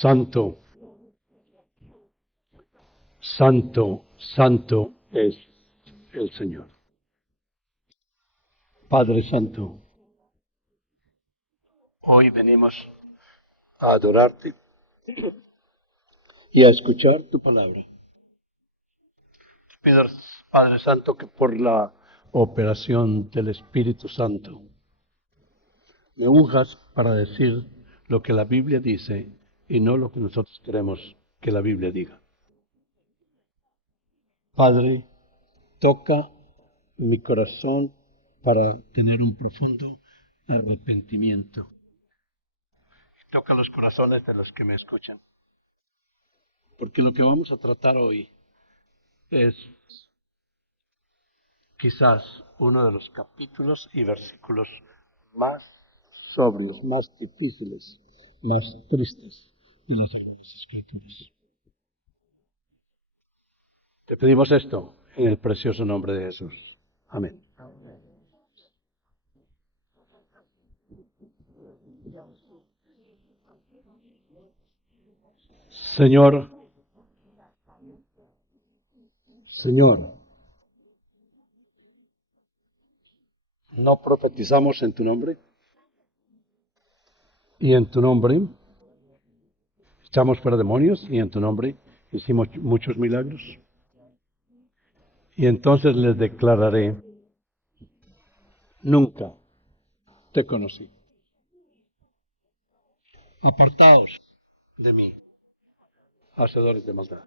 Santo, santo, santo es el Señor. Padre Santo, hoy venimos a adorarte y a escuchar tu palabra. Te pido, Padre Santo, que por la operación del Espíritu Santo me unjas para decir lo que la Biblia dice y no lo que nosotros queremos que la Biblia diga. Padre, toca mi corazón para tener un profundo arrepentimiento. Toca los corazones de los que me escuchan. Porque lo que vamos a tratar hoy es quizás uno de los capítulos y versículos más sobrios, más difíciles, más tristes de las Sagradas Escrituras. Te pedimos esto en el precioso nombre de Jesús. Amén. Señor, Señor, ¿no profetizamos en tu nombre? Y en tu nombre echamos fuera demonios y en tu nombre hicimos muchos milagros. Y entonces les declararé, nunca te conocí. Apartaos de mí, hacedores de maldad.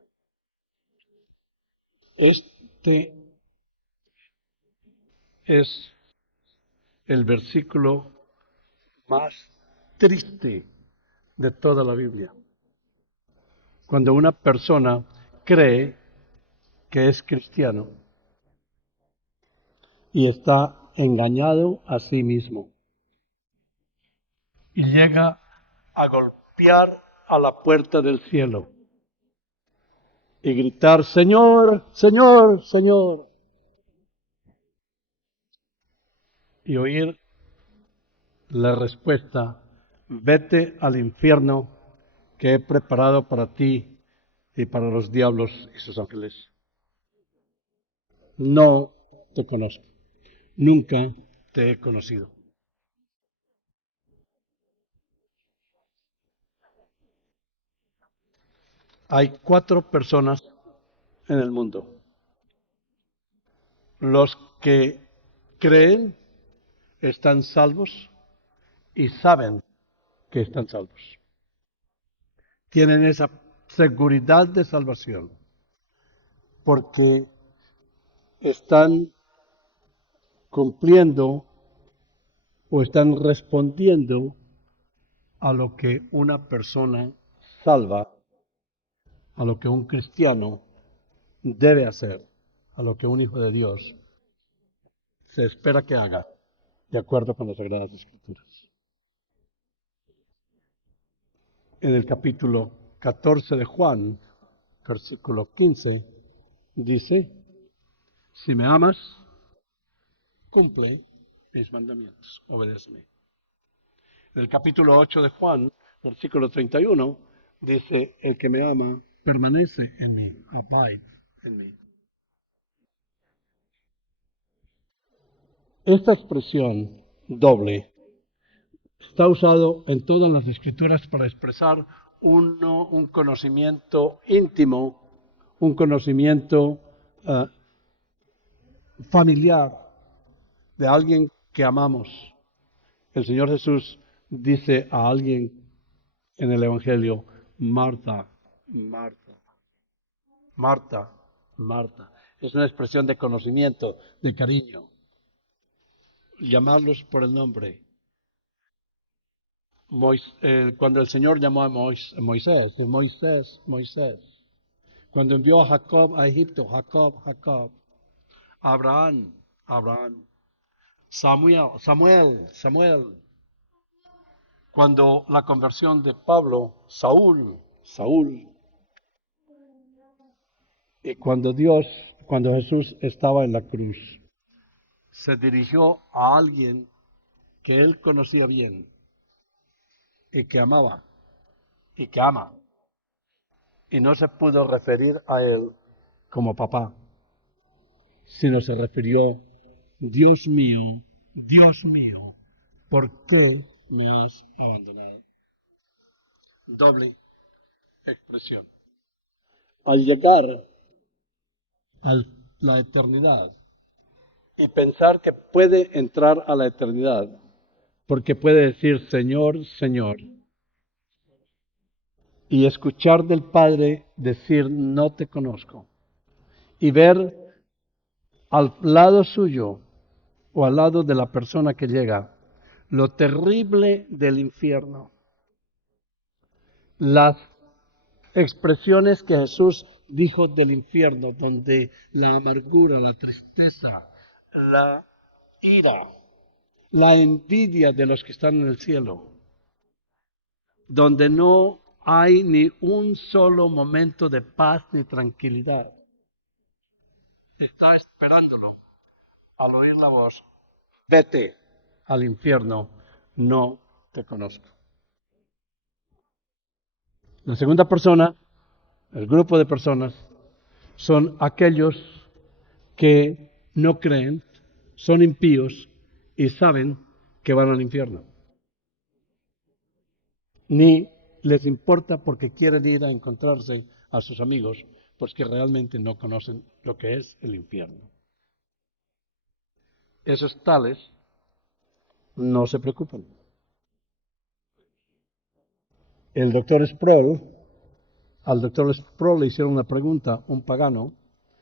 Este es el versículo más triste de toda la Biblia. Cuando una persona cree que es cristiano y está engañado a sí mismo y llega a golpear a la puerta del cielo y gritar, Señor, Señor, Señor, y oír la respuesta, vete al infierno que he preparado para ti y para los diablos y sus ángeles. No te conozco, nunca te he conocido. Hay 4 personas en el mundo. Los que creen están salvos y saben que están salvos. Tienen esa seguridad de salvación porque están cumpliendo o están respondiendo a lo que una persona salva, a lo que un cristiano debe hacer, a lo que un hijo de Dios se espera que haga, de acuerdo con las Sagradas Escrituras. En el capítulo 14 de Juan, versículo 15, dice, si me amas, cumple mis mandamientos, obedéceme. En el capítulo 8 de Juan, versículo 31, dice, el que me ama permanece en mí, abide en mí. Esta expresión doble está usado en todas las escrituras para expresar un conocimiento íntimo, un conocimiento familiar de alguien que amamos. El Señor Jesús dice a alguien en el Evangelio, Marta, Marta, Marta, Marta. Es una expresión de conocimiento, de cariño. Llamarlos por el nombre. Cuando el Señor llamó a Moisés, Moisés, Moisés. Cuando envió a Jacob a Egipto, Jacob, Jacob. Abraham, Abraham. Samuel, Samuel, Samuel. Cuando la conversión de Pablo, Saúl, Saúl. Y cuando Jesús estaba en la cruz, se dirigió a alguien que él conocía bien y que amaba. y que ama. Y no se pudo referir a él como papá, sino se refirió, Dios mío, ¿por qué me has abandonado? Doble expresión. Al llegar a la eternidad y pensar que puede entrar a la eternidad, porque puede decir Señor, Señor, y escuchar del Padre decir no te conozco, y ver al lado suyo o al lado de la persona que llega lo terrible del infierno, las expresiones que Jesús dijo del infierno, donde la amargura, la tristeza, la ira, la envidia de los que están en el cielo, donde no hay ni un solo momento de paz ni tranquilidad. Está esperándolo al oír la voz, vete al infierno, no te conozco. La segunda persona, el grupo de personas, son aquellos que no creen, son impíos y saben que van al infierno. Ni les importa porque quieren ir a encontrarse a sus amigos, pues que realmente no conocen lo que es el infierno. Esos tales no se preocupan. El doctor Sproul, al doctor Sproul le hicieron una pregunta, un pagano,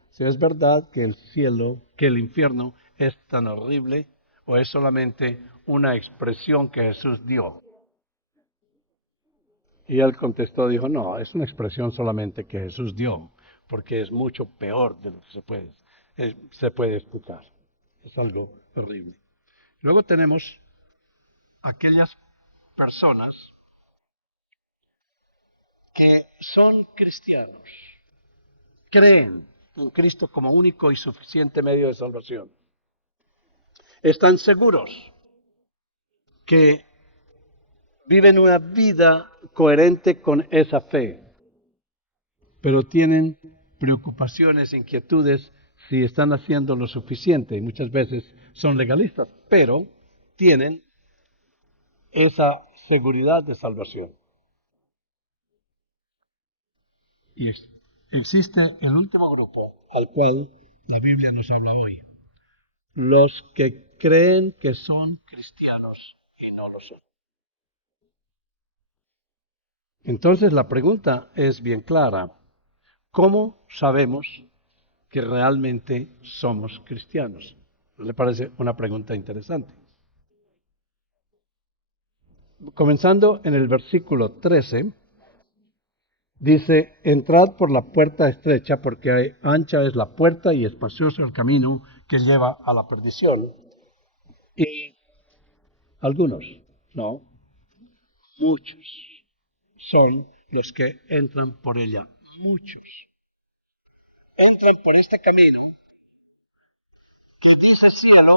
si es verdad que el cielo, que el infierno es tan horrible o es solamente una expresión que Jesús dio. Y él contestó, dijo, no, es una expresión solamente que Jesús dio, porque es mucho peor de lo que se puede explicar. Es algo horrible. Luego tenemos aquellas personas que son cristianos, creen en Cristo como único y suficiente medio de salvación. Están seguros que viven una vida coherente con esa fe, pero tienen preocupaciones, inquietudes, si están haciendo lo suficiente, y muchas veces son legalistas, pero tienen esa seguridad de salvación. Y existe el último grupo al cual la Biblia nos habla hoy. Los que creen que son cristianos y no lo son. Entonces la pregunta es bien clara. ¿Cómo sabemos que realmente somos cristianos? ¿Le parece una pregunta interesante? Comenzando en el versículo 13, dice, entrad por la puerta estrecha, porque ancha es la puerta y espacioso el camino que lleva a la perdición. Y algunos, no, muchos son los que entran por ella. Muchos entran por este camino que dice cielo,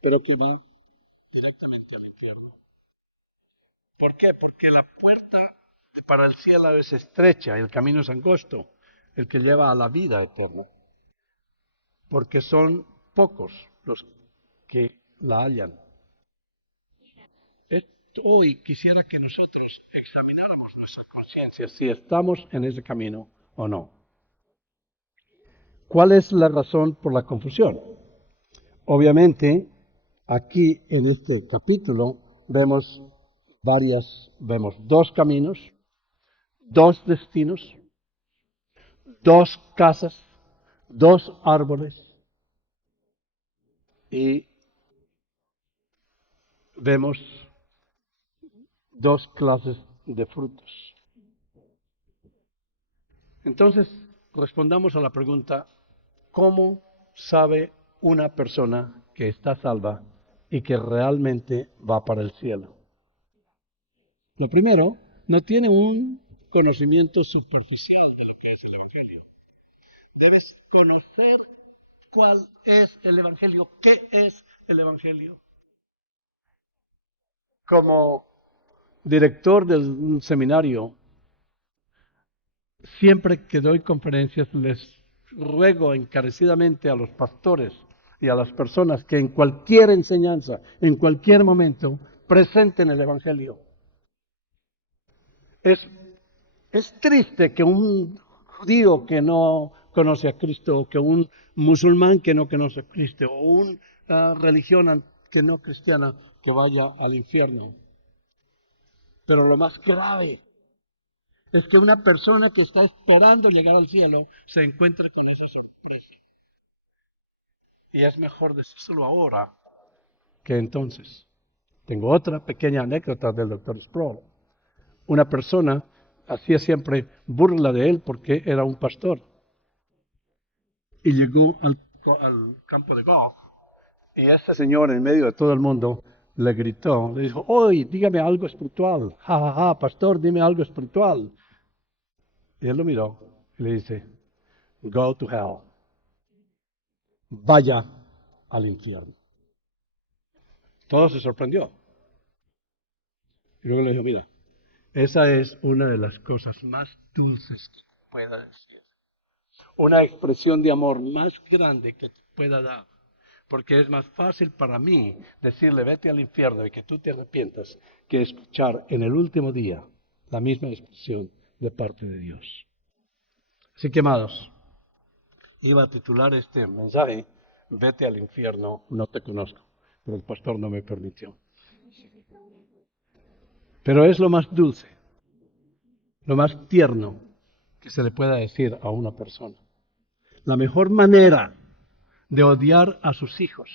pero que va directamente al infierno. ¿Por qué? Porque la puerta para el cielo es estrecha y el camino es angosto, el que lleva a la vida eterna. Porque son pocos los que la hallan. Hoy quisiera que nosotros examináramos nuestra conciencia si estamos en ese camino o no. ¿Cuál es la razón por la confusión? Obviamente, aquí en este capítulo vemos dos caminos, dos destinos, dos casas, dos árboles y vemos dos clases de frutos. Entonces, respondamos a la pregunta, ¿cómo sabe una persona que está salva y que realmente va para el cielo? Lo primero, no tiene un conocimiento superficial de lo que es el Evangelio. Debes conocer cuál es el Evangelio, qué es el Evangelio. Como director del seminario, siempre que doy conferencias les ruego encarecidamente a los pastores y a las personas que en cualquier enseñanza, en cualquier momento, presenten el Evangelio. Es triste que un judío que no conoce a Cristo, o que un musulmán que no conoce a Cristo, o una religión que no cristiana, que vaya al infierno. Pero lo más grave es que una persona que está esperando llegar al cielo se encuentre con esa sorpresa. Y es mejor decírselo ahora que entonces. Tengo otra pequeña anécdota del Dr. Sproul. Una persona hacía siempre burla de él porque era un pastor. Y llegó al campo de golf. Y ese señor, en medio de todo el mundo, le gritó, le dijo, ¡oye, dígame algo espiritual! ¡Ja, ja, ja, pastor, dime algo espiritual! Y él lo miró y le dice, go to hell. Vaya al infierno. Todo se sorprendió. Y luego le dijo, mira, esa es una de las cosas más dulces que pueda decir. Una expresión de amor más grande que te pueda dar. Porque es más fácil para mí decirle vete al infierno y que tú te arrepientas que escuchar en el último día la misma expresión de parte de Dios. Así que, amados, iba a titular este mensaje, vete al infierno, no te conozco, pero el pastor no me permitió. Pero es lo más dulce, lo más tierno que se le pueda decir a una persona. La mejor manera de odiar a sus hijos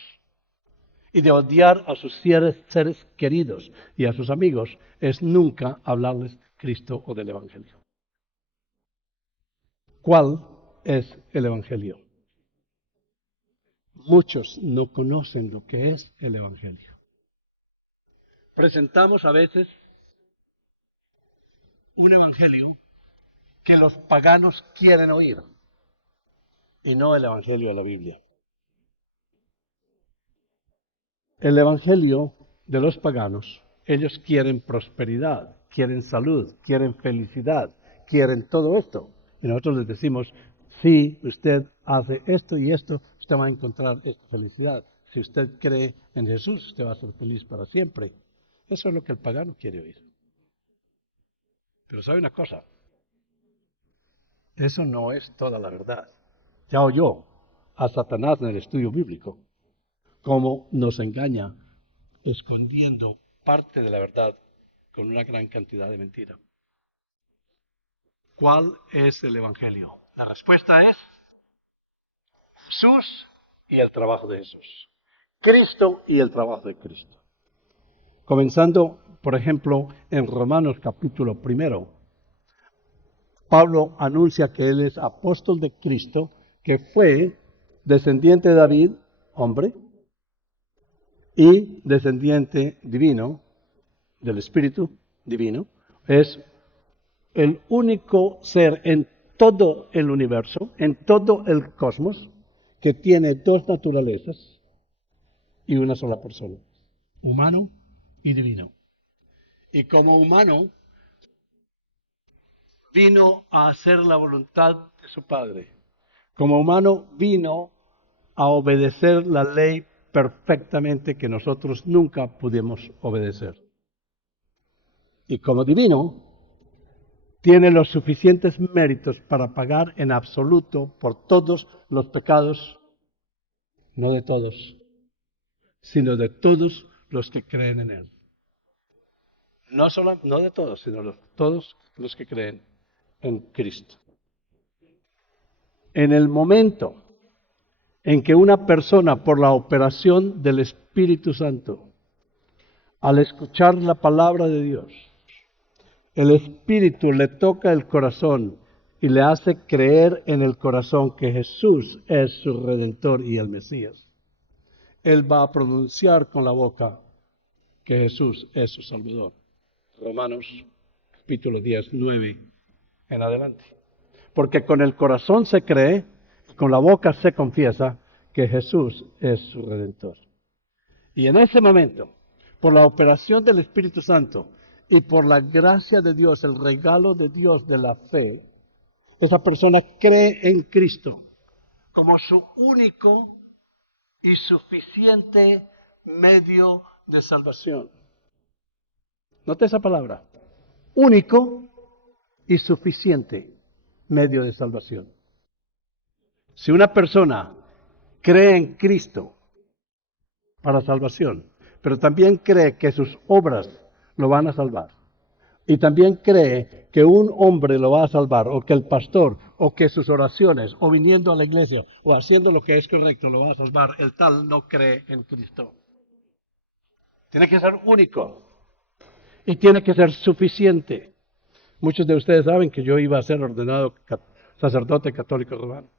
y de odiar a sus seres queridos y a sus amigos es nunca hablarles de Cristo o del Evangelio. ¿Cuál es el Evangelio? Muchos no conocen lo que es el Evangelio. Presentamos a veces un Evangelio que los paganos quieren oír y no el Evangelio de la Biblia. El Evangelio de los paganos, ellos quieren prosperidad, quieren salud, quieren felicidad, quieren todo esto. Y nosotros les decimos, si usted hace esto y esto, usted va a encontrar esta felicidad. Si usted cree en Jesús, usted va a ser feliz para siempre. Eso es lo que el pagano quiere oír. Pero ¿sabe una cosa? Eso no es toda la verdad. Ya oyó a Satanás en el estudio bíblico cómo nos engaña escondiendo parte de la verdad con una gran cantidad de mentira. ¿Cuál es el Evangelio? La respuesta es Jesús y el trabajo de Jesús. Cristo y el trabajo de Cristo. Comenzando, por ejemplo, en Romanos capítulo 1, Pablo anuncia que él es apóstol de Cristo, que fue descendiente de David, hombre, y descendiente divino, del Espíritu divino, es el único ser en todo el universo, en todo el cosmos, que tiene dos naturalezas y una sola persona, humano y divino. Y como humano, vino a hacer la voluntad de su Padre. Como humano, vino a obedecer la ley perfectamente que nosotros nunca pudimos obedecer. Y como divino, tiene los suficientes méritos para pagar en absoluto por todos los pecados, no de todos, sino de todos los que creen en Él. No de todos, sino de todos los que creen en Cristo. En el momento en que una persona, por la operación del Espíritu Santo, al escuchar la palabra de Dios, el Espíritu le toca el corazón y le hace creer en el corazón que Jesús es su Redentor y el Mesías, él va a pronunciar con la boca que Jesús es su Salvador. Romanos capítulo 10, 9 en adelante. Porque con el corazón se cree, con la boca se confiesa que Jesús es su Redentor. Y en ese momento, por la operación del Espíritu Santo y por la gracia de Dios, el regalo de Dios de la fe, esa persona cree en Cristo como su único y suficiente medio de salvación. Note esa palabra. Único y suficiente medio de salvación. Si una persona cree en Cristo para salvación, pero también cree que sus obras lo van a salvar, y también cree que un hombre lo va a salvar, o que el pastor, o que sus oraciones, o viniendo a la iglesia, o haciendo lo que es correcto, lo va a salvar, el tal no cree en Cristo. Tiene que ser único y tiene que ser suficiente. Muchos de ustedes saben que yo iba a ser ordenado sacerdote católico romano.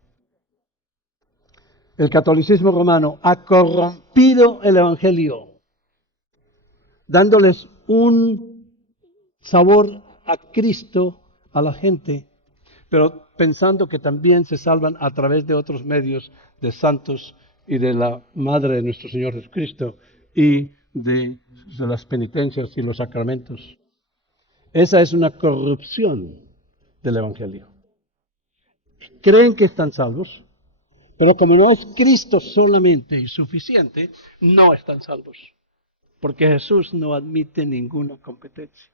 El catolicismo romano ha corrompido el evangelio, dándoles un sabor a Cristo a la gente, pero pensando que también se salvan a través de otros medios de santos y de la Madre de nuestro Señor Jesucristo y de las penitencias y los sacramentos. Esa es una corrupción del evangelio. Creen que están salvos, pero como no es Cristo solamente y suficiente, no están salvos, porque Jesús no admite ninguna competencia.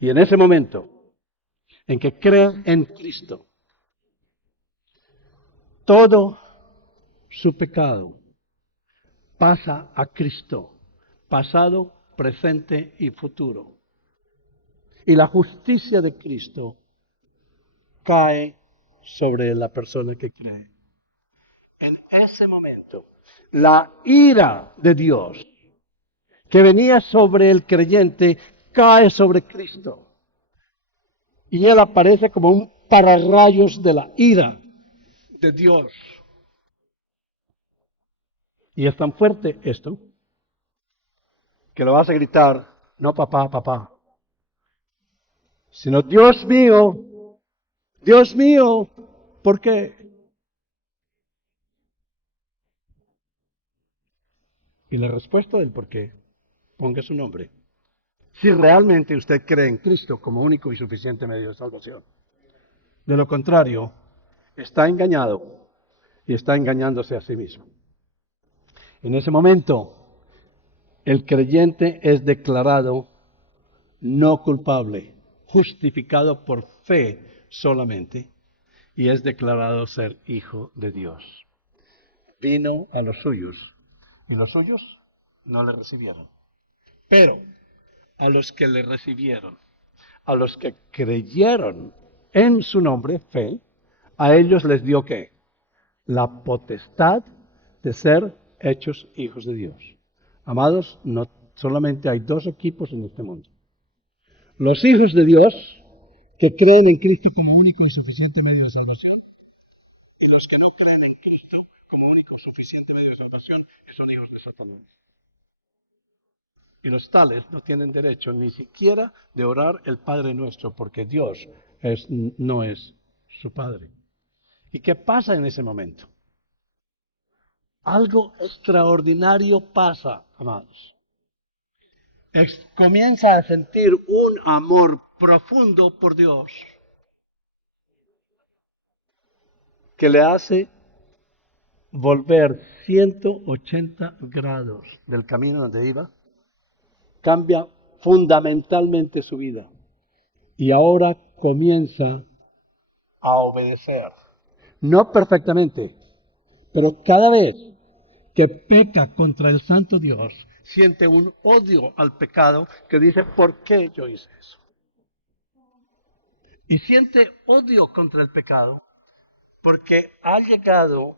Y en ese momento en que creen en Cristo, todo su pecado pasa a Cristo, pasado, presente y futuro. Y la justicia de Cristo cae sobre la persona que cree. En ese momento, la ira de Dios que venía sobre el creyente cae sobre Cristo. Y Él aparece como un pararrayos de la ira de Dios. Y es tan fuerte esto que lo vas a gritar, no papá, papá, sino Dios mío, ¿por qué? Y la respuesta del por qué, ponga su nombre. Si realmente usted cree en Cristo como único y suficiente medio de salvación. De lo contrario, está engañado y está engañándose a sí mismo. En ese momento, el creyente es declarado no culpable, justificado por fe solamente, y es declarado ser hijo de Dios. Vino a los suyos, y los suyos no le recibieron. Pero a los que le recibieron, a los que creyeron en su nombre, fe, a ellos les dio ¿qué? La potestad de ser hechos hijos de Dios. Amados, no solamente hay dos equipos en este mundo. Los hijos de Dios, que creen en Cristo como único y suficiente medio de salvación, y los que no creen en Cristo como único y suficiente medio de salvación, y son hijos de Satanás. Y los tales no tienen derecho ni siquiera de orar el Padre Nuestro, porque Dios no es su Padre. ¿Y qué pasa en ese momento? Algo extraordinario pasa, amados. Comienza a sentir un amor profundo por Dios que le hace volver 180 grados del camino donde iba. Cambia fundamentalmente su vida y ahora comienza a obedecer. No perfectamente, pero cada vez que peca contra el santo Dios, siente un odio al pecado que dice, ¿por qué yo hice eso? Y siente odio contra el pecado porque ha llegado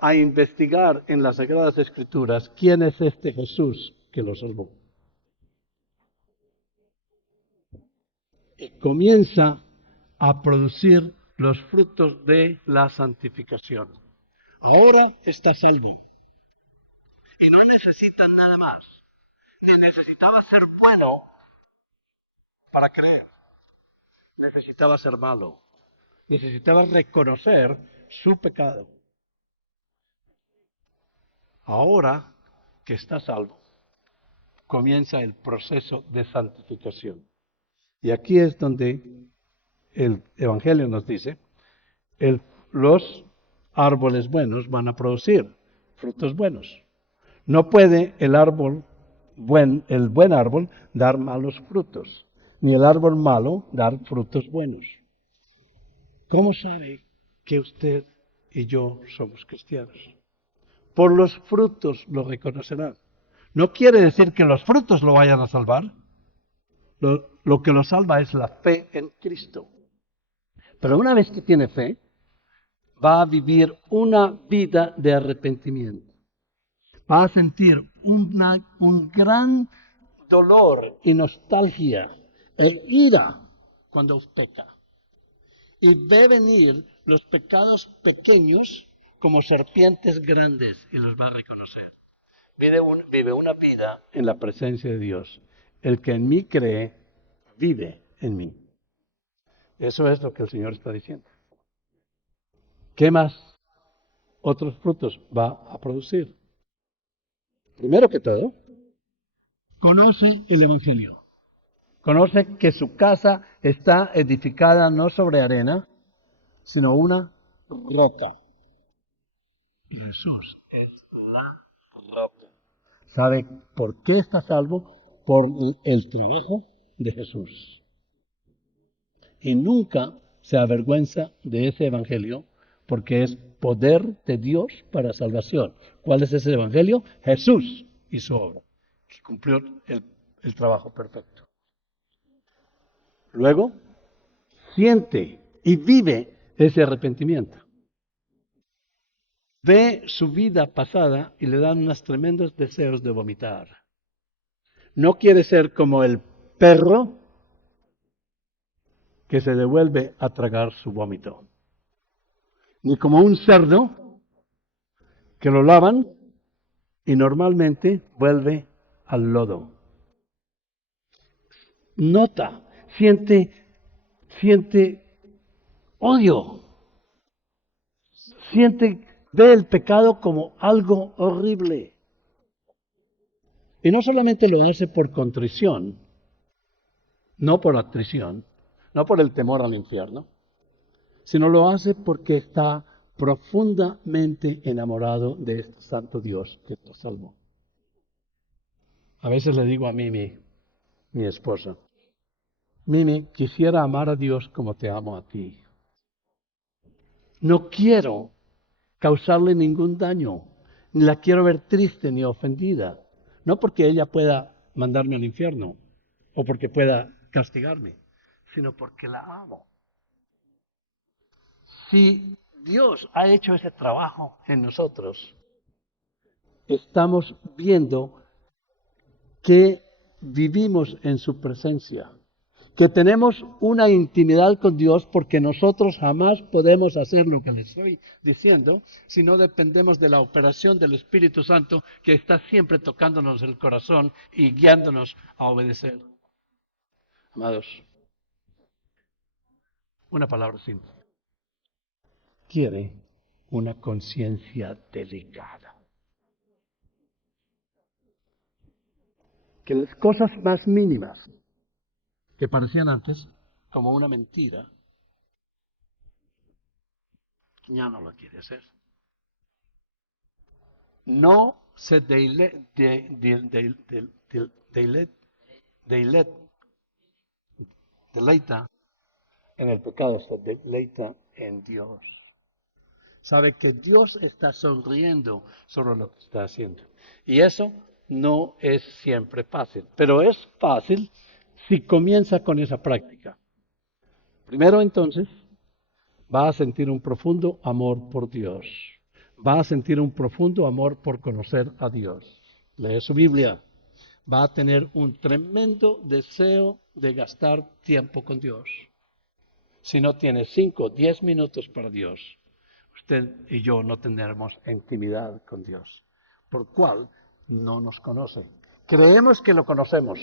a investigar en las Sagradas Escrituras quién es este Jesús que lo salvó. Y comienza a producir los frutos de la santificación. Ahora está salvo. Y no necesita nada más. Ni necesitaba ser bueno para creer. Necesitaba ser malo. Necesitaba reconocer su pecado. Ahora que está salvo, comienza el proceso de santificación. Y aquí es donde el Evangelio nos dice, los árboles buenos van a producir frutos buenos. No puede el buen árbol dar malos frutos, ni el árbol malo dar frutos buenos. ¿Cómo sabe que usted y yo somos cristianos? Por los frutos lo reconocerán. No quiere decir que los frutos lo vayan a salvar. Lo que lo salva es la fe en Cristo. Pero una vez que tiene fe, va a vivir una vida de arrepentimiento. Va a sentir un gran dolor y nostalgia, ira cuando peca. Y ve venir los pecados pequeños como serpientes grandes y los va a reconocer. Vive una vida en la presencia de Dios. El que en mí cree, vive en mí. Eso es lo que el Señor está diciendo. ¿Qué más otros frutos va a producir? Primero que todo, conoce el Evangelio. Conoce que su casa está edificada no sobre arena, sino una roca. Jesús es la roca. ¿Sabe por qué está salvo? Por el trabajo de Jesús. Y nunca se avergüenza de ese evangelio porque es poder de Dios para salvación. ¿Cuál es ese evangelio? Jesús y su obra, que cumplió el trabajo perfecto. Luego, siente y vive ese arrepentimiento. Ve su vida pasada y le dan unos tremendos deseos de vomitar. No quiere ser como el perro que se devuelve a tragar su vómito, ni como un cerdo que lo lavan y normalmente vuelve al lodo. Nota, siente odio, ve el pecado como algo horrible. Y no solamente lo hace por contrición, no por atrición, no por el temor al infierno, sino lo hace porque está profundamente enamorado de este santo Dios que lo salvó. A veces le digo a Mimi, mi esposa, Mimi, quisiera amar a Dios como te amo a ti. No quiero causarle ningún daño, ni la quiero ver triste ni ofendida. No porque ella pueda mandarme al infierno o porque pueda castigarme, sino porque la amo. Si Dios ha hecho ese trabajo en nosotros, estamos viendo que vivimos en su presencia, que tenemos una intimidad con Dios porque nosotros jamás podemos hacer lo que les estoy diciendo si no dependemos de la operación del Espíritu Santo que está siempre tocándonos el corazón y guiándonos a obedecer. Amados, una palabra simple. Quiere una conciencia delicada. Que las cosas más mínimas que parecían antes como una mentira, ya no lo quiere hacer. No se deleita en el pecado, se deleita en Dios. Sabe que Dios está sonriendo sobre lo que está haciendo. Y eso no es siempre fácil, pero es fácil si comienza con esa práctica. Primero entonces, va a sentir un profundo amor por Dios. Va a sentir un profundo amor por conocer a Dios. Lee su Biblia. Va a tener un tremendo deseo de gastar tiempo con Dios. Si no tiene 5 o 10 minutos para Dios, usted y yo no tendremos intimidad con Dios, por cual no nos conoce. Creemos que lo conocemos,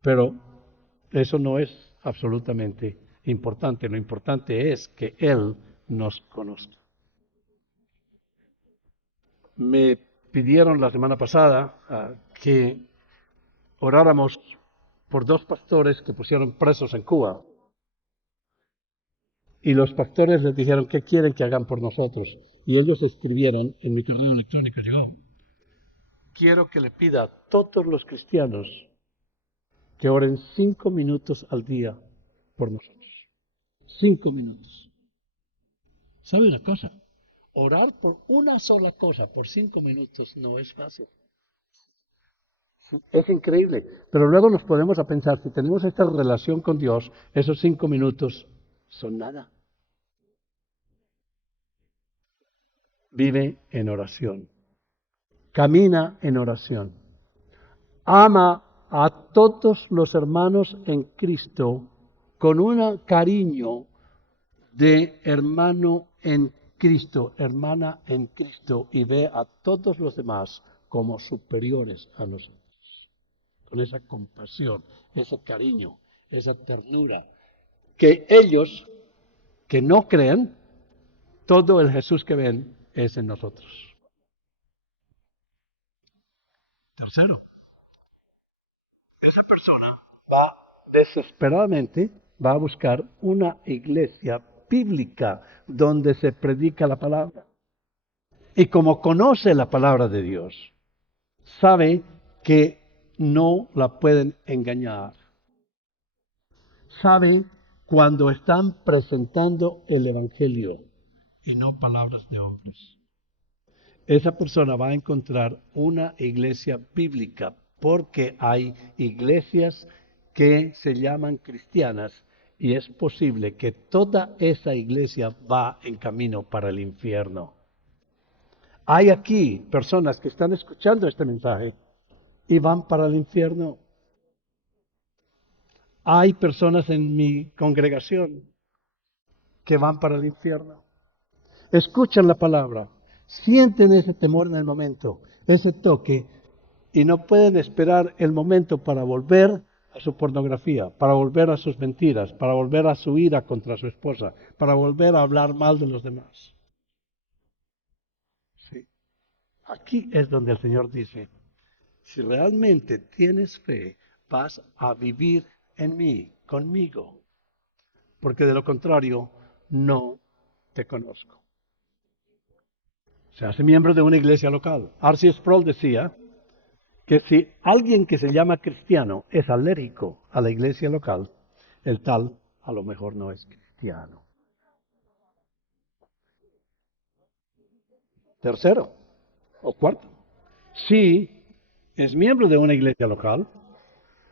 pero eso no es absolutamente importante. Lo importante es que Él nos conozca. Me pidieron la semana pasada que oráramos por 2 pastores que pusieron presos en Cuba. Y los pastores les dijeron, ¿qué quieren que hagan por nosotros? Y ellos escribieron en mi correo electrónico, quiero que le pida a todos los cristianos que oren 5 minutos al día por nosotros. 5 minutos. ¿Sabe una cosa? Orar por una sola cosa por 5 minutos no es fácil. Es increíble. Pero luego nos podemos a pensar, si tenemos esta relación con Dios, esos 5 minutos son nada. Vive en oración. Camina en oración. Ama a todos los hermanos en Cristo con un cariño de hermano en Cristo, hermana en Cristo, y ve a todos los demás como superiores a nosotros. Con esa compasión, ese cariño, esa ternura, que ellos que no creen, todo el Jesús que ven es en nosotros. Tercero, esa persona va desesperadamente, va a buscar una iglesia bíblica donde se predica la palabra. Y como conoce la palabra de Dios, sabe que no la pueden engañar. Sabe cuando están presentando el Evangelio y no palabras de hombres. Esa persona va a encontrar una iglesia bíblica porque hay iglesias que se llaman cristianas y es posible que toda esa iglesia va en camino para el infierno. Hay aquí personas que están escuchando este mensaje y van para el infierno. Hay personas en mi congregación que van para el infierno. Escuchan la palabra, sienten ese temor en el momento, ese toque, y no pueden esperar el momento para volver a su pornografía, para volver a sus mentiras, para volver a su ira contra su esposa, para volver a hablar mal de los demás. Sí. Aquí es donde el Señor dice, si realmente tienes fe, vas a vivir en mí, conmigo, porque de lo contrario no te conozco. Se hace miembro de una iglesia local. R.C. Sproul decía que si alguien que se llama cristiano es alérgico a la iglesia local, el tal a lo mejor no es cristiano. Tercero o cuarto, si es miembro de una iglesia local,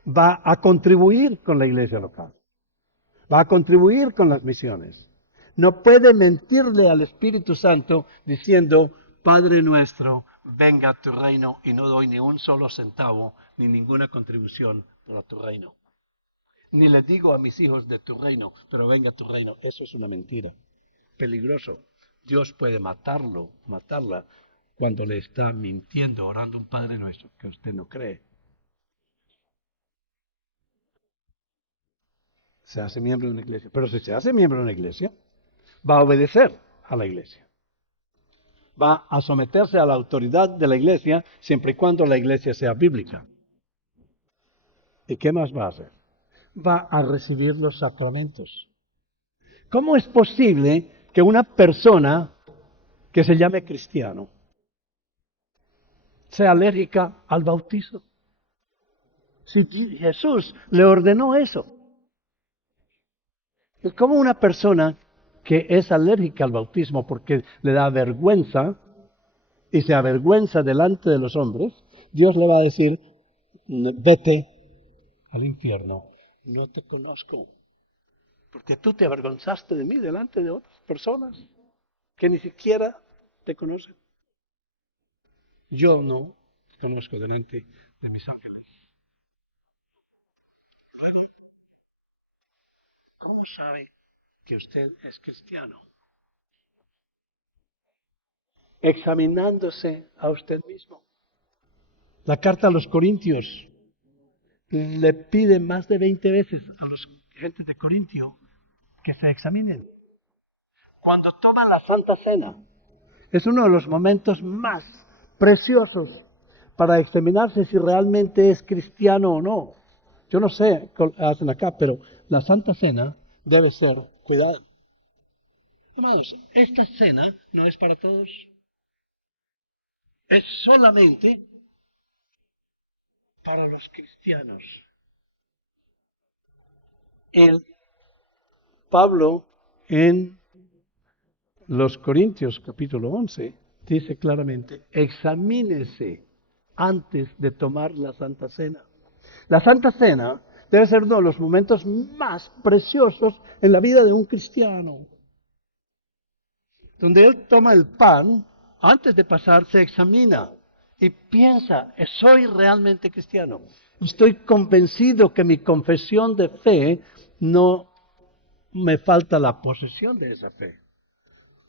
va a contribuir con la iglesia local, va a contribuir con las misiones. No puede mentirle al Espíritu Santo diciendo, Padre nuestro, venga a tu reino, y no doy ni un solo centavo ni ninguna contribución para tu reino. Ni le digo a mis hijos de tu reino, pero venga a tu reino. Eso es una mentira. Peligroso. Dios puede matarla, cuando le está mintiendo, orando un Padre nuestro que usted no cree. Se hace miembro de una iglesia. Pero si se hace miembro de una iglesia, va a obedecer a la iglesia. Va a someterse a la autoridad de la iglesia siempre y cuando la iglesia sea bíblica. ¿Y qué más va a hacer? Va a recibir los sacramentos. ¿Cómo es posible que una persona que se llame cristiano sea alérgica al bautizo? Si Jesús le ordenó eso. ¿Cómo una persona que es alérgica al bautismo porque le da vergüenza y se avergüenza delante de los hombres, Dios le va a decir, vete al infierno, no te conozco, porque tú te avergonzaste de mí delante de otras personas que ni siquiera te conocen. Yo no te conozco delante de mis ángeles. Luego, ¿cómo sabe que usted es cristiano? Examinándose a usted mismo. La carta a los Corintios le pide más de 20 veces a los gentes de Corintio que se examinen. Cuando toman la Santa Cena, es uno de los momentos más preciosos, para examinarse si realmente es cristiano o no. Yo no sé qué hacen acá, pero la Santa Cena debe ser cuidada. Hermanos, esta cena no es para todos. Es solamente para los cristianos. El Pablo en los Corintios capítulo 11 dice claramente, examínese antes de tomar la Santa Cena. La Santa Cena debe ser uno de los momentos más preciosos en la vida de un cristiano. Donde él toma el pan, antes de pasar se examina y piensa, ¿soy realmente cristiano? Estoy convencido que mi confesión de fe no me falta la posesión de esa fe.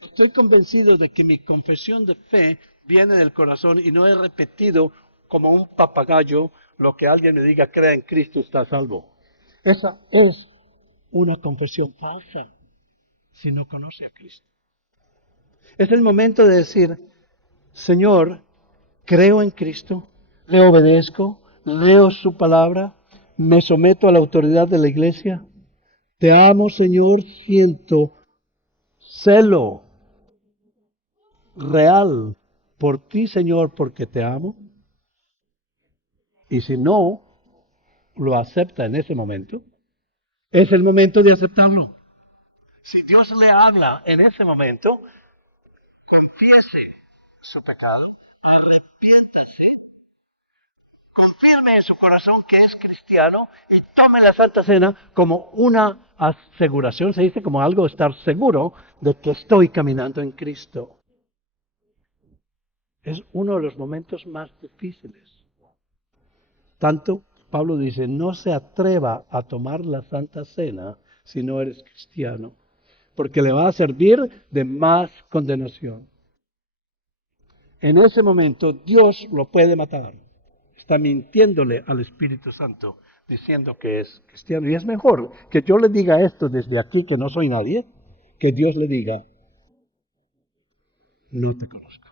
Estoy convencido de que mi confesión de fe viene del corazón y no he repetido como un papagayo lo que alguien me diga, crea en Cristo, está salvo. Esa es una confesión falsa si no conoce a Cristo. Es el momento de decir, Señor, creo en Cristo, le obedezco, leo su palabra, me someto a la autoridad de la iglesia. Te amo, Señor, siento celo real por ti, Señor, porque te amo. Y si no lo acepta en ese momento, es el momento de aceptarlo. Si Dios le habla en ese momento, confiese su pecado, arrepiéntase, confirme en su corazón que es cristiano y tome la Santa Cena como una aseguración, se dice como algo estar seguro de que estoy caminando en Cristo. Es uno de los momentos más difíciles. Tanto, Pablo dice, no se atreva a tomar la Santa Cena si no eres cristiano, porque le va a servir de más condenación. En ese momento Dios lo puede matar. Está mintiéndole al Espíritu Santo, diciendo que es cristiano. Y es mejor que yo le diga esto desde aquí, que no soy nadie, que Dios le diga, no te conozco.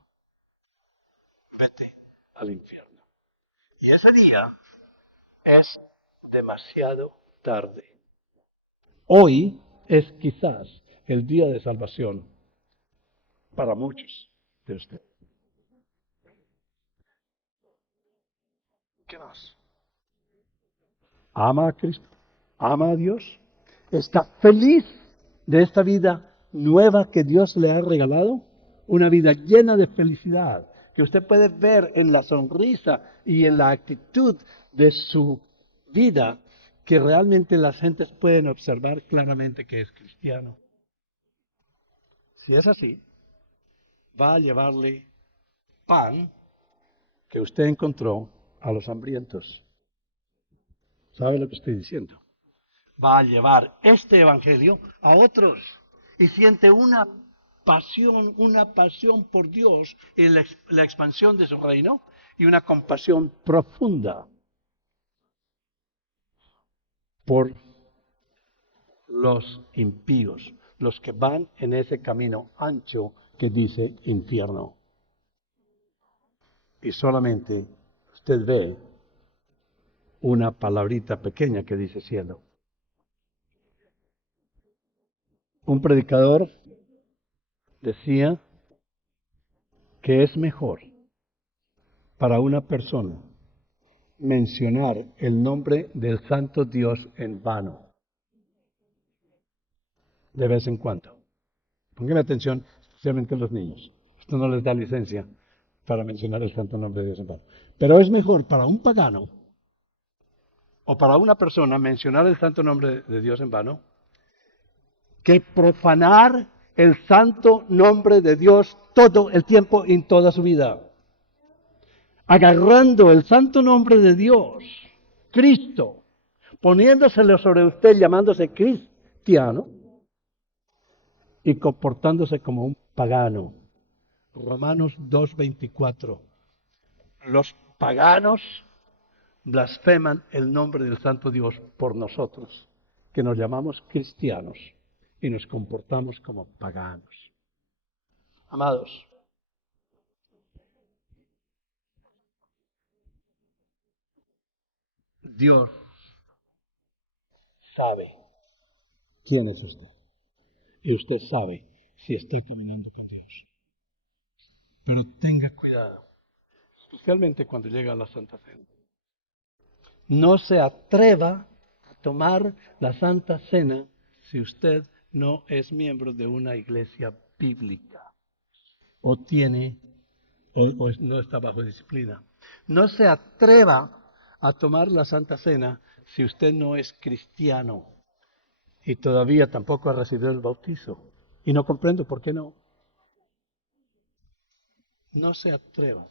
Vete al infierno. Y ese día es demasiado tarde. Hoy es quizás el día de salvación para muchos de ustedes. ¿Qué más? Ama a Cristo, ama a Dios, está feliz de esta vida nueva que Dios le ha regalado, una vida llena de felicidad, que usted puede ver en la sonrisa y en la actitud de su vida, que realmente las gentes pueden observar claramente que es cristiano. Si es así, va a llevarle pan que usted encontró a los hambrientos. ¿Sabe lo que estoy diciendo? Va a llevar este evangelio a otros y siente una pasión por Dios y la expansión de su reino y una compasión profunda por los impíos, los que van en ese camino ancho que dice infierno. Y solamente usted ve una palabrita pequeña que dice cielo. Un predicador decía que es mejor para una persona mencionar el nombre del santo Dios en vano, de vez en cuando. Pónganme atención, especialmente los niños. Esto no les da licencia para mencionar el santo nombre de Dios en vano. Pero es mejor para un pagano o para una persona mencionar el santo nombre de Dios en vano que profanar el santo nombre de Dios todo el tiempo y en toda su vida. Agarrando el santo nombre de Dios, Cristo, poniéndoselo sobre usted, llamándose cristiano y comportándose como un pagano. Romanos 2:24. Los paganos blasfeman el nombre del santo Dios por nosotros, que nos llamamos cristianos y nos comportamos como paganos. Amados, Dios sabe quién es usted. Y usted sabe si está caminando con Dios. Pero tenga cuidado, especialmente cuando llega a la Santa Cena. No se atreva a tomar la Santa Cena si usted no es miembro de una iglesia bíblica o tiene o no está bajo disciplina. No se atreva a tomar la Santa Cena si usted no es cristiano y todavía tampoco ha recibido el bautizo. Y no comprendo por qué no. No se atreva.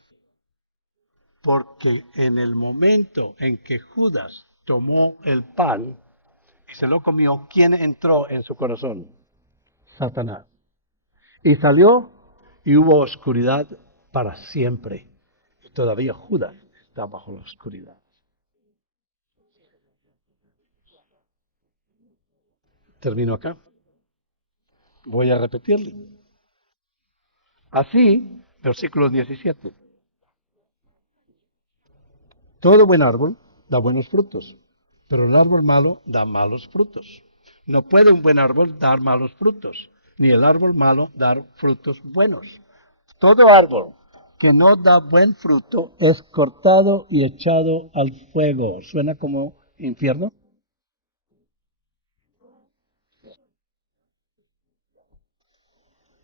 Porque en el momento en que Judas tomó el pan y se lo comió, ¿quién entró en su corazón? Satanás. Y salió y hubo oscuridad para siempre. Y todavía Judas está bajo la oscuridad. Termino acá. Voy a repetirle. Así, versículo 17. Todo buen árbol da buenos frutos, pero el árbol malo da malos frutos. No puede un buen árbol dar malos frutos, ni el árbol malo dar frutos buenos. Todo árbol que no da buen fruto es cortado y echado al fuego. ¿Suena como infierno?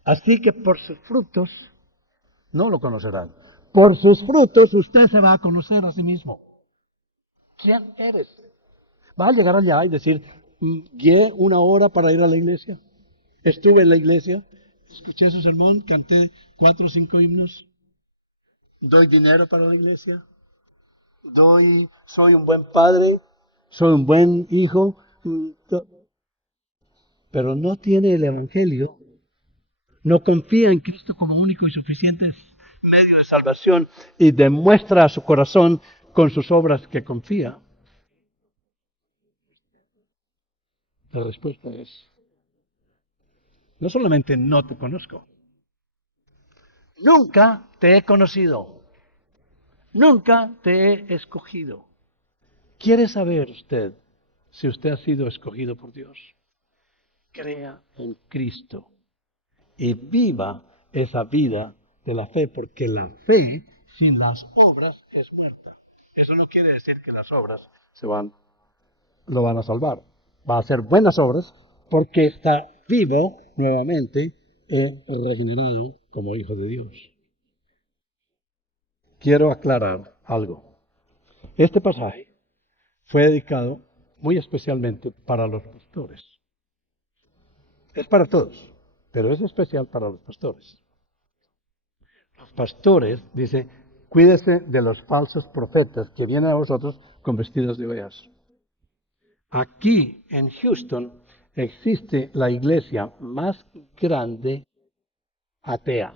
Así que por sus frutos no lo conocerán. Por sus frutos usted se va a conocer a sí mismo. ¿Quién eres? Va a llegar allá y decir, guié una hora para ir a la iglesia. Estuve en la iglesia, escuché su sermón, canté 4 o 5 himnos. Doy dinero para la iglesia. Soy un buen padre, soy un buen hijo. Pero no tiene el evangelio. No confía en Cristo como único y suficiente medio de salvación y demuestra a su corazón con sus obras que confía. La respuesta es, no solamente no te conozco, nunca te he conocido, nunca te he escogido. ¿Quiere saber usted si usted ha sido escogido por Dios? Crea en Cristo y viva esa vida de la fe, porque la fe sin las obras es muerta. Eso no quiere decir que las obras lo van a salvar. Va a hacer buenas obras porque está vivo nuevamente y regenerado como hijo de Dios. Quiero aclarar algo. Este pasaje fue dedicado muy especialmente para los pastores. Es para todos, pero es especial para los pastores. Los pastores, dice, cuídese de los falsos profetas que vienen a vosotros con vestidos de ovejas. Aquí en Houston existe la iglesia más grande atea,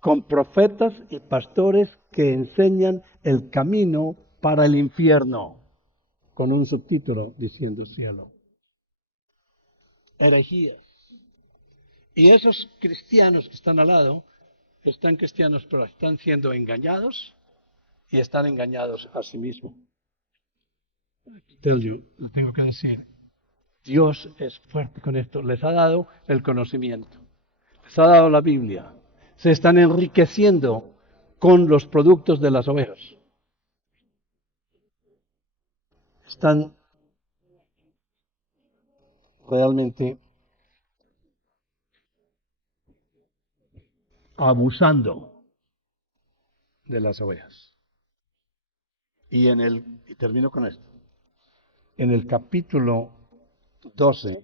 con profetas y pastores que enseñan el camino para el infierno, con un subtítulo diciendo cielo. Herejías. Y esos cristianos que están al lado, están cristianos pero están siendo engañados y están engañados a sí mismos. Lo tengo que decir. Dios es fuerte con esto. Les ha dado el conocimiento. Les ha dado la Biblia. Se están enriqueciendo con los productos de las ovejas. Están realmente abusando de las ovejas. Y termino con esto. En el capítulo 12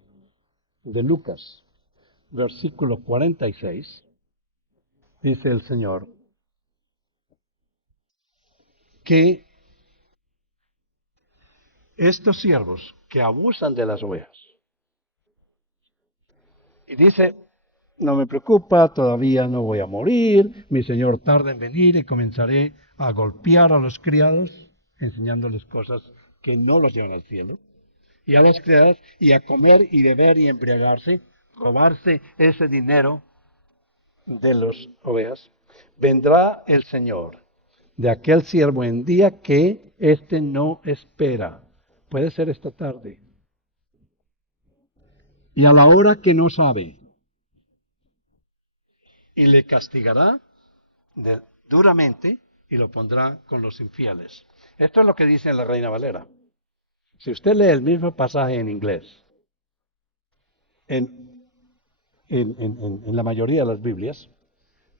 de Lucas, versículo 46, dice el Señor que estos siervos que abusan de las ovejas, y dice, no me preocupa, todavía no voy a morir, mi Señor tarda en venir y comenzaré a golpear a los criados, enseñándoles cosas que no los llevan al cielo, y a los criados, y a comer y beber y embriagarse, robarse ese dinero de las ovejas. Vendrá el Señor de aquel siervo en día que éste no espera. Puede ser esta tarde. Y a la hora que no sabe. Y le castigará duramente y lo pondrá con los infieles. Esto es lo que dice la Reina Valera. Si usted lee el mismo pasaje en inglés, en la mayoría de las Biblias,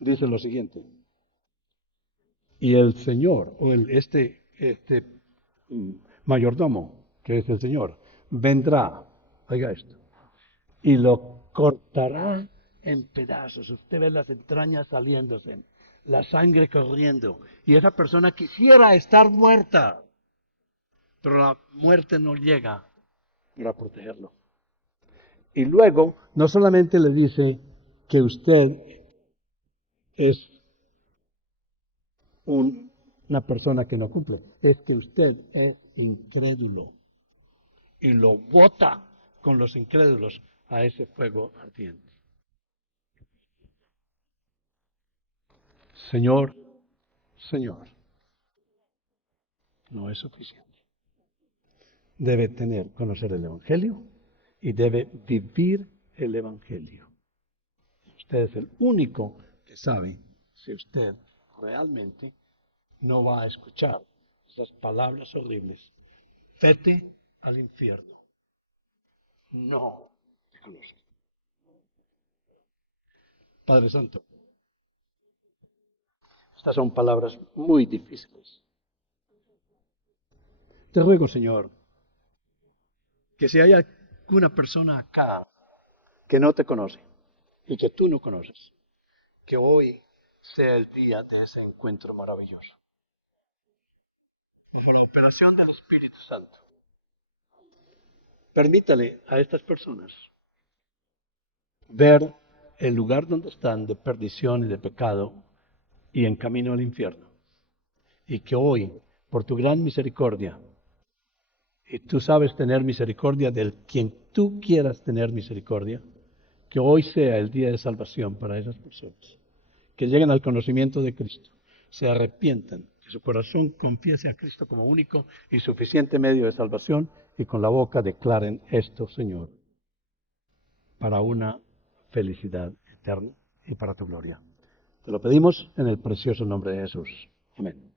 dice lo siguiente. Y el Señor, o este mayordomo, que es el Señor, vendrá, oiga esto, y lo cortará en pedazos. Usted ve las entrañas saliéndose, la sangre corriendo, y esa persona quisiera estar muerta, pero la muerte no llega para protegerlo. Y luego, no solamente le dice que usted es una persona que no cumple, es que usted es incrédulo y lo bota con los incrédulos a ese fuego ardiente. Señor, Señor, no es suficiente. Debe conocer el Evangelio y debe vivir el Evangelio. Usted es el único que sabe si usted realmente no va a escuchar esas palabras horribles. Vete al infierno. No te conozco. Padre Santo, estas son palabras muy difíciles. Te ruego, Señor, que si hay alguna persona acá que no te conoce y que tú no conoces, que hoy sea el día de ese encuentro maravilloso. Bajo la operación del Espíritu Santo, permítale a estas personas ver el lugar donde están de perdición y de pecado y en camino al infierno. Y que hoy, por tu gran misericordia, y tú sabes tener misericordia del quien tú quieras tener misericordia, que hoy sea el día de salvación para esas personas, que lleguen al conocimiento de Cristo, se arrepientan, que su corazón confiese a Cristo como único y suficiente medio de salvación y con la boca declaren esto, Señor, para una felicidad eterna y para tu gloria. Te lo pedimos en el precioso nombre de Jesús. Amén.